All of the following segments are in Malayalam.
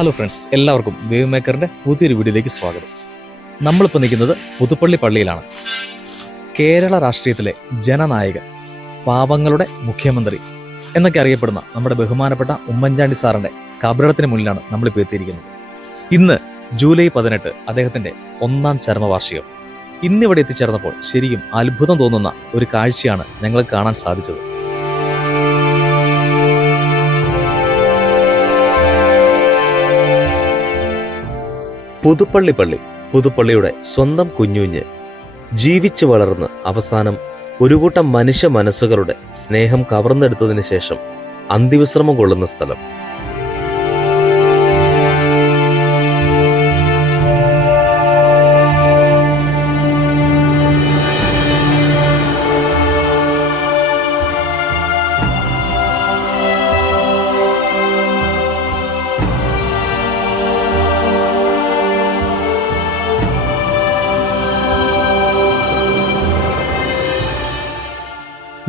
ഹലോ ഫ്രണ്ട്സ് എല്ലാവർക്കും വേവ് മേക്കറിന്റെ പുതിയൊരു വീഡിയോയിലേക്ക് സ്വാഗതം. നമ്മളിപ്പോൾ നിൽക്കുന്നത് പുതുപ്പള്ളി പള്ളിയിലാണ്. കേരള രാഷ്ട്രീയത്തിലെ ജനനായകൻ പാവങ്ങളുടെ മുഖ്യമന്ത്രി എന്നൊക്കെ അറിയപ്പെടുന്ന നമ്മുടെ ബഹുമാനപ്പെട്ട ഉമ്മൻചാണ്ടി സാറിന്റെ കബറിടത്തിന് മുന്നിലാണ് നമ്മളിപ്പോൾ എത്തിയിരിക്കുന്നത്. ഇന്ന് ജൂലൈ പതിനെട്ട് അദ്ദേഹത്തിന്റെ ഒന്നാം ചരമവാർഷികം. ഇന്നിവിടെ എത്തിച്ചേർന്നപ്പോൾ ശരിക്കും അത്ഭുതം തോന്നുന്ന ഒരു കാഴ്ചയാണ് ഞങ്ങൾ കാണാൻ സാധിച്ചത്. പുതുപ്പള്ളി പള്ളി പുതുപ്പള്ളിയുടെ സ്വന്തം കുഞ്ഞുഞ്ഞ്. ജീവിച്ചു വളർന്ന് അവസാനം ഒരു കൂട്ടം മനുഷ്യ മനസ്സുകളുടെ സ്നേഹം കവർന്നെടുത്തതിനു ശേഷം അന്തിവിശ്രമം കൊള്ളുന്ന സ്ഥലം.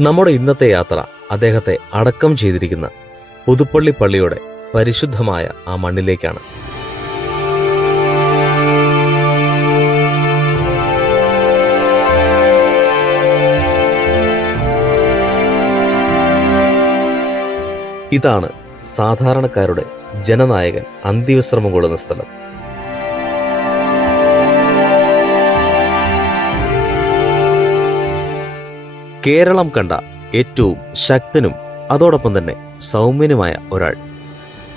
നമ്മുടെ ഇന്നത്തെ യാത്ര അദ്ദേഹത്തെ അടക്കം ചെയ്തിരിക്കുന്ന പുതുപ്പള്ളി പള്ളിയുടെ പരിശുദ്ധമായ ആ മണ്ണിലേക്കാണ്. ഇതാണ് സാധാരണക്കാരുടെ ജനനായകൻ അന്ത്യവിശ്രമം കൊള്ളുന്ന സ്ഥലം. കേരളം കണ്ട ഏറ്റവും ശക്തനും അതോടൊപ്പം തന്നെ സൗമ്യനുമായ ഒരാൾ.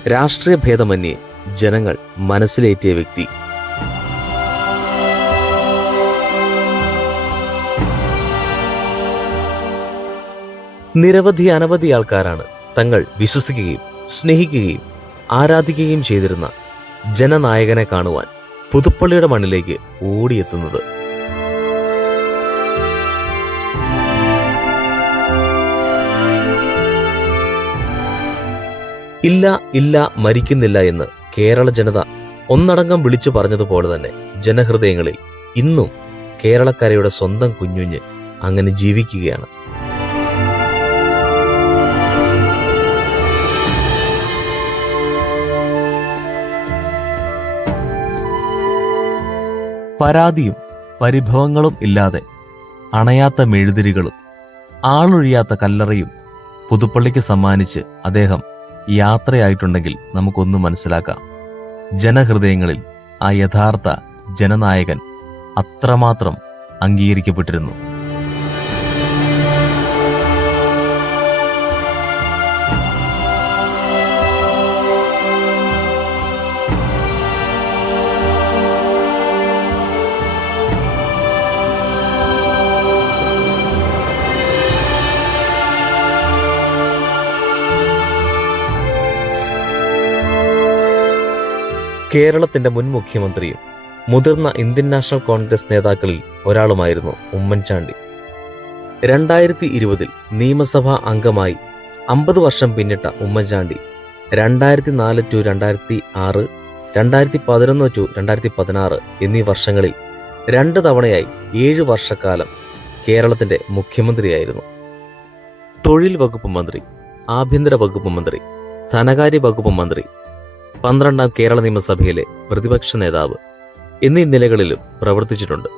രാഷ്ട്രീയ ഭേദമന്യേ ജനങ്ങൾ മനസ്സിലേറ്റിയ വ്യക്തി. നിരവധി അനവധി ആൾക്കാരാണ് തങ്ങൾ വിശ്വസിക്കുകയും സ്നേഹിക്കുകയും ആരാധിക്കുകയും ചെയ്തിരുന്ന ജനനായകനെ കാണുവാൻ പുതുപ്പള്ളിയുടെ മണ്ണിലേക്ക് ഓടിയെത്തുന്നത്. ഇല്ല ഇല്ല മരിക്കുന്നില്ല എന്ന് കേരള ജനത ഒന്നടങ്കം വിളിച്ചു പറഞ്ഞതുപോലെ തന്നെ ജനഹൃദയങ്ങളിൽ ഇന്നും കേരളക്കരയുടെ സ്വന്തം കുഞ്ഞുഞ്ഞ് അങ്ങനെ ജീവിക്കുകയാണ്. പരാതിയും പരിഭവങ്ങളും ഇല്ലാതെ അണയാത്ത മെഴുതിരികളും ആളൊഴിയാത്ത കല്ലറയും പുതുപ്പള്ളിക്ക് സമ്മാനിച്ച് അദ്ദേഹം യാത്രയായിട്ടുണ്ടെങ്കിൽ നമുക്കൊന്ന് മനസ്സിലാക്കാം. ജനഹൃദയങ്ങളിൽ ആ യഥാർത്ഥ ജനനായകൻ അത്രമാത്രം അംഗീകരിക്കപ്പെട്ടിരുന്നു. കേരളത്തിന്റെ മുൻ മുഖ്യമന്ത്രിയും മുതിർന്ന ഇന്ത്യൻ നാഷണൽ കോൺഗ്രസ് നേതാക്കളിൽ ഒരാളുമായിരുന്നു ഉമ്മൻചാണ്ടി. രണ്ടായിരത്തി ഇരുപതിൽ നിയമസഭാ അംഗമായി അമ്പത് വർഷം പിന്നിട്ട ഉമ്മൻചാണ്ടി രണ്ടായിരത്തി നാല് ടു രണ്ടായിരത്തി ആറ് രണ്ടായിരത്തി പതിനൊന്ന് ടു രണ്ടായിരത്തി പതിനാറ് എന്നീ വർഷങ്ങളിൽ രണ്ട് തവണയായി ഏഴ് വർഷക്കാലം കേരളത്തിന്റെ മുഖ്യമന്ത്രിയായിരുന്നു. തൊഴിൽ വകുപ്പ് മന്ത്രി ആഭ്യന്തര വകുപ്പ് മന്ത്രി ധനകാര്യ വകുപ്പ് മന്ത്രി പന്ത്രണ്ടാം കേരള നിയമസഭയിലെ പ്രതിപക്ഷ നേതാവ് എന്നീ നിലകളിലും പ്രവർത്തിച്ചിട്ടുണ്ട്.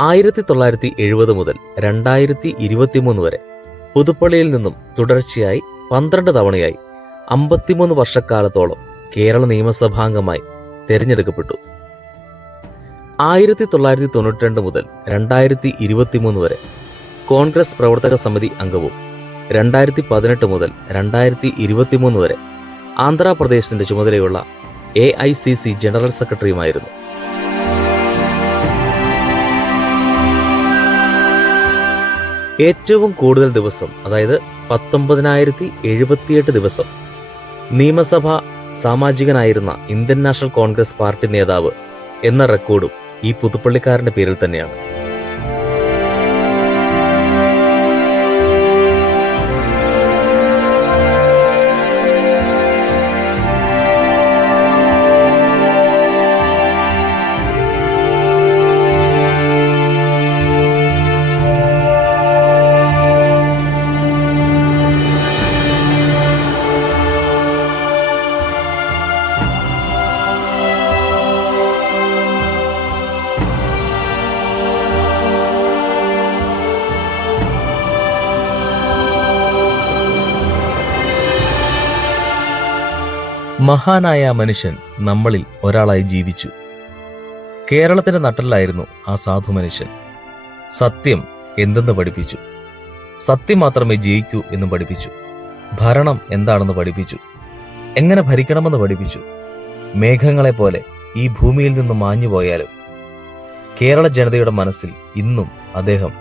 ആയിരത്തി തൊള്ളായിരത്തി എഴുപത് മുതൽ രണ്ടായിരത്തി ഇരുപത്തിമൂന്ന് വരെ പുതുപ്പള്ളിയിൽ നിന്നും തുടർച്ചയായി പന്ത്രണ്ട് തവണയായി അമ്പത്തിമൂന്ന് വർഷക്കാലത്തോളം കേരള നിയമസഭാംഗമായി തെരഞ്ഞെടുക്കപ്പെട്ടു. ആയിരത്തി തൊള്ളായിരത്തി തൊണ്ണൂറ്റി രണ്ട് മുതൽ രണ്ടായിരത്തി ഇരുപത്തിമൂന്ന് വരെ കോൺഗ്രസ് പ്രവർത്തക സമിതി അംഗവും രണ്ടായിരത്തി പതിനെട്ട് മുതൽ രണ്ടായിരത്തി ഇരുപത്തിമൂന്ന് വരെ ആന്ധ്രാപ്രദേശിന്റെ ചുമതലയുള്ള A I C C general സെക്രട്ടറിയുമായിരുന്നു ഏറ്റവും കൂടുതൽ ദിവസം അതായത് പത്തൊമ്പതിനായിരത്തി എഴുപത്തിയെട്ട് ദിവസം നിയമസഭ സാമാജികനായിരുന്ന ഇന്ത്യൻ നാഷണൽ കോൺഗ്രസ് പാർട്ടി നേതാവ് എന്ന റെക്കോർഡും ഈ പുതുപ്പള്ളിക്കാരന്റെ പേരിൽ തന്നെയാണ്. മഹാനായ മനുഷ്യൻ നമ്മളിൽ ഒരാളായി ജീവിച്ചു. കേരളത്തിന്റെ നട്ടലിലായിരുന്നു ആ സാധു മനുഷ്യൻ. സത്യം എന്തെന്ന് പഠിപ്പിച്ചു? സത്യം മാത്രമേ ജയിക്കൂ എന്നും പഠിപ്പിച്ചു. ഭരണം എന്താണെന്ന് പഠിപ്പിച്ചു? എങ്ങനെ ഭരിക്കണമെന്ന് പഠിപ്പിച്ചു? മേഘങ്ങളെ പോലെ ഈ ഭൂമിയിൽ നിന്ന് മാഞ്ഞു പോയാലും. കേരള ജനതയുടെ മനസ്സിൽ ഇന്നും അദ്ദേഹം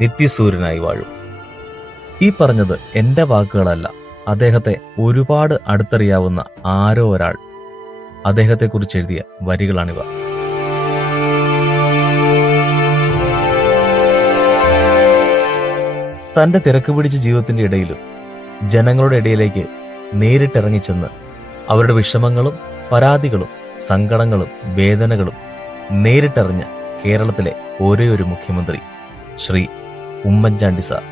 നിത്യസൂര്യനായി വാഴും. ഈ പറഞ്ഞത് എന്റെ വാക്കുകളല്ല അദ്ദേഹത്തെ ഒരുപാട് അടുത്തറിയാവുന്ന ആരോ ഒരാൾ. അദ്ദേഹത്തെക്കുറിച്ച് എഴുതിയ വരികളാണിവ. തന്റെ തിരക്ക് പിടിച്ച ജീവിതത്തിന്റെ ഇടയിലും ജനങ്ങളുടെ ഇടയിലേക്ക് നേരിട്ടിറങ്ങിച്ചെന്ന് അവരുടെ വിഷമങ്ങളും പരാതികളും സങ്കടങ്ങളും വേദനകളും നേരിട്ടറിഞ്ഞ കേരളത്തിലെ ഒരേ ഒരു മുഖ്യമന്ത്രി ശ്രീ ഉമ്മൻചാണ്ടി സാർ.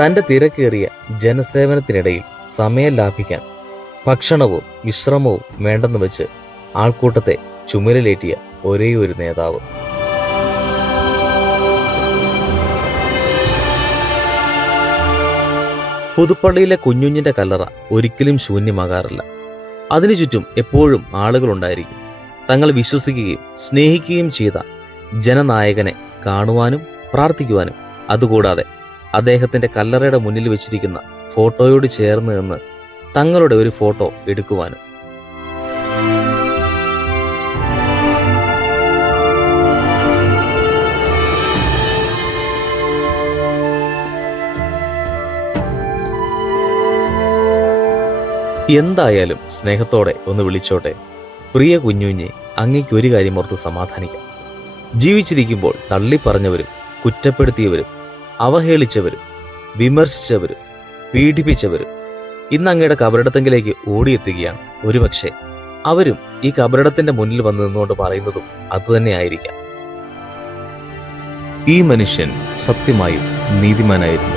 തന്റെ തിരക്കേറിയ ജനസേവനത്തിനിടയിൽ സമയം ലാഭിക്കാൻ ഭക്ഷണവും വിശ്രമവും വേണ്ടെന്ന് വെച്ച് ആൾക്കൂട്ടത്തെ ചുമലിലേറ്റിയ ഒരേ ഒരു നേതാവ്. പുതുപ്പള്ളിയിലെ കുഞ്ഞുഞ്ഞിന്റെ കല്ലറ ഒരിക്കലും ശൂന്യമാകാറില്ല. അതിനു ചുറ്റും എപ്പോഴും ആളുകളുണ്ടായിരിക്കും. തങ്ങൾ വിശ്വസിക്കുകയും സ്നേഹിക്കുകയും ചെയ്ത ജനനായകനെ കാണുവാനും പ്രാർത്ഥിക്കുവാനും അതുകൂടാതെ അദ്ദേഹത്തിന്റെ കല്ലറയുടെ മുന്നിൽ വെച്ചിരിക്കുന്ന ഫോട്ടോയോട് ചേർന്ന് നിന്ന് തങ്ങളുടെ ഒരു ഫോട്ടോ എടുക്കുവാനും. എന്തായാലും സ്നേഹത്തോടെ ഒന്ന് വിളിച്ചോട്ടെ. പ്രിയ കുഞ്ഞുഞ്ഞെ അങ്ങേക്ക് ഒരു കാര്യം ഓർത്ത് സമാധാനിക്കാം. ജീവിച്ചിരിക്കുമ്പോൾ തള്ളിപ്പറഞ്ഞവരും കുറ്റപ്പെടുത്തിയവരും അവഹേളിച്ചവരും വിമർശിച്ചവരും പീഡിപ്പിച്ചവരും ഇന്ന് അങ്ങയുടെ കബറിടത്തെങ്കിലേക്ക് ഓടിയെത്തുകയാണ്. ഒരുപക്ഷെ അവരും ഈ കബറിടത്തിന്റെ മുന്നിൽ വന്നു നിന്നുകൊണ്ട് പറയുന്നതും അതുതന്നെയായിരിക്കാം ഈ മനുഷ്യൻ സത്യമായും നീതിമാനായിരുന്നു.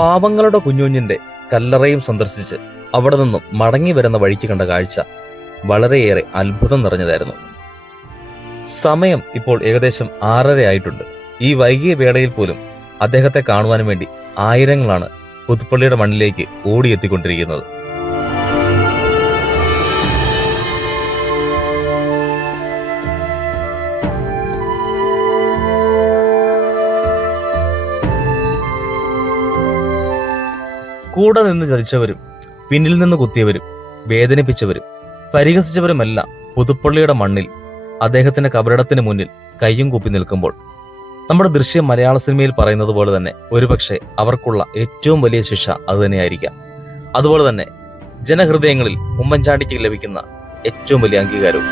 പാവങ്ങളുടെ കുഞ്ഞുഞ്ഞിന്റെ കല്ലറയും സന്ദർശിച്ച് അവിടെ നിന്നും മടങ്ങി വരുന്ന വഴിക്ക് കണ്ട കാഴ്ച വളരെയേറെ അത്ഭുതം നിറഞ്ഞതായിരുന്നു. സമയം ഇപ്പോൾ ഏകദേശം ആറര ആയിട്ടുണ്ട്. ഈ വൈകിയ വേളയിൽ പോലും അദ്ദേഹത്തെ കാണുവാനും വേണ്ടി ആയിരങ്ങളാണ് പുതുപ്പള്ളിയുടെ മണ്ണിലേക്ക് ഓടിയെത്തിക്കൊണ്ടിരിക്കുന്നത്. കൂടെ നിന്ന് ചതിച്ചവരും പിന്നിൽ നിന്ന് കുത്തിയവരും വേദനിപ്പിച്ചവരും പരിഹസിച്ചവരുമെല്ലാം പുതുപ്പള്ളിയുടെ മണ്ണിൽ അദ്ദേഹത്തിന്റെ കബറിടത്തിന് മുന്നിൽ കയ്യും കൂപ്പി നിൽക്കുമ്പോൾ. നമ്മുടെ ദൃശ്യം മലയാള സിനിമയിൽ പറയുന്നത് പോലെ തന്നെ ഒരുപക്ഷെ അവർക്കുള്ള ഏറ്റവും വലിയ ശിക്ഷ അതുതന്നെയായിരിക്കാം അതുപോലെ തന്നെ ജനഹൃദയങ്ങളിൽ ഉമ്മൻചാണ്ടിക്ക് ലഭിക്കുന്ന ഏറ്റവും വലിയ അംഗീകാരവും